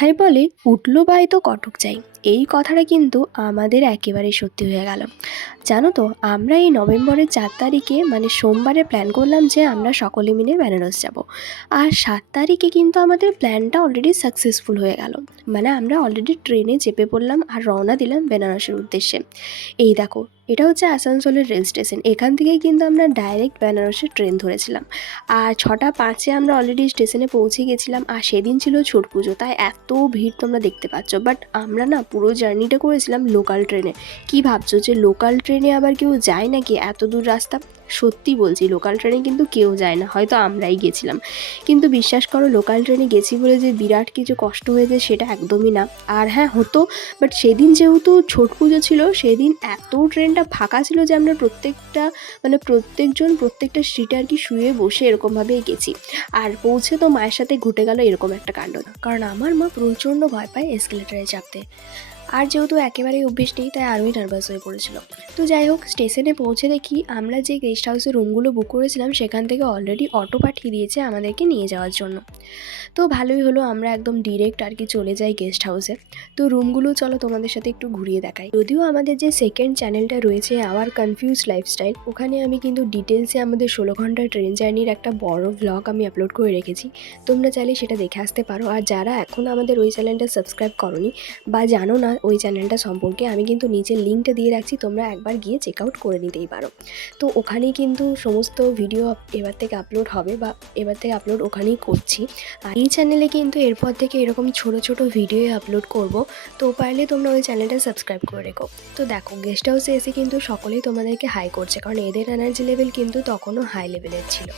কথায় বলে উঠল বাই তো কটক চাই এই কথাটা কিন্তু আমাদের একেবারে সত্যি হয়ে গেল। জানো তো, আমরা এই নভেম্বরের চার তারিখে মানে সোমবারে প্ল্যান করলাম যে আমরা সকলে মিলে বেনারস যাব। আর সাত তারিখে কিন্তু আমাদের প্ল্যানটা অলরেডি সাকসেসফুল হয়ে গেল। মানে আমরা অলরেডি ট্রেনে চেপে পড়লাম আর রওনা দিলাম বেনারসের উদ্দেশ্যে। এই দেখো এটা হচ্ছে আসানসোলের রেল স্টেশন। এখান থেকেই কিন্তু আমরা ডাইরেক্ট বেনারসের ট্রেন ধরেছিলাম। আর ছটা পাঁচে আমরা অলরেডি স্টেশনে পৌঁছে গেছিলাম, আর সেদিন ছিল ছোট পুজো, তাই এত ভিড় তোমরা দেখতে পাচ্ছ। বাট আমরা না পুরো জার্নিটা করেছিলাম লোকাল ট্রেনে কি ভাবছ যে লোকাল ট্রেনে আবার কেউ যায় নাকি? এত দূর রাস্তা? সত্যি বলছি লোকাল ট্রেনে কিন্তু কেউ যায় না, হয়তো আমরাই গেছিলাম। কিন্তু বিশ্বাস করো লোকাল ট্রেনে গেছি বলে যে বিরাট কিছু কষ্ট হয়েছে সেটা একদমই না। আর হ্যাঁ হতো বাট সেদিন যেহেতু ছট পুজো ছিল, সেদিন এত ট্রেনটা ফাঁকা ছিল যে আমরা প্রত্যেকটা মানে প্রত্যেকজন, প্রত্যেকটা সিটে আর কি শুয়ে বসে এরকমভাবেই গেছি। আর পৌঁছে তো মায়ের সাথে ঘটে গেল এরকম একটা কাণ্ড। কারণ আমার মা প্রচণ্ড ভয় পায় এসকেলেটারে চাপতে। আর যেহেতু একেবারেই অভ্যেস নেই, তাই আরোই নার্ভাস হয়ে পড়েছিল। তো যাই হোক স্টেশনে পৌঁছে দেখি আমরা যে গেস্ট হাউসের রুমগুলো বুক করেছিলাম, সেখান থেকে অলরেডি অটো পাঠিয়ে দিয়েছে আমাদেরকে নিয়ে যাওয়ার জন্য। তো ভালোই হলো, আমরা একদম ডিরেক্ট আর কি চলে যাই গেস্ট হাউসে তো রুমগুলো চলো তোমাদের সাথে একটু ঘুরিয়ে দেখাই। যদিও আমাদের যে সেকেন্ড চ্যানেলটা রয়েছে আওয়ার কনফিউজ লাইফস্টাইল ওখানে আমি কিন্তু ডিটেলসে আমাদের ষোলো ঘণ্টার ট্রেন জার্নির একটা বড় ভ্লগ আমি আপলোড করে রেখেছি। তোমরা চাইলে সেটা দেখে আসতে পারো। আর যারা এখন আমাদের ওই চ্যানেলটা সাবস্ক্রাইব করনি বা জানো না ওই চ্যানেলটা সম্পর্কে আমি কিন্তু নিচের লিঙ্কটা দিয়ে রাখছি, তোমরা একবার গিয়ে চেক আউট করে নিতেই পারো। তো ওখানেই কিন্তু সমস্ত ভিডিও এবার থেকে আপলোড হবে বা এবার থেকে আপলোড ওখানেই করছি। আর এই চ্যানেলে কিন্তু এরপর থেকে এরকম ছোট ছোট ভিডিও আপলোড করব। তো পারলে তোমরা ওই চ্যানেলটা সাবস্ক্রাইব করে রেখো। তো দেখো গেস্ট হাউসে এসে কিন্তু সকলেই তোমাদেরকে হাই করছে, কারণ এদের এনার্জি লেভেল কিন্তু তখনও হাই লেভেলের ছিল।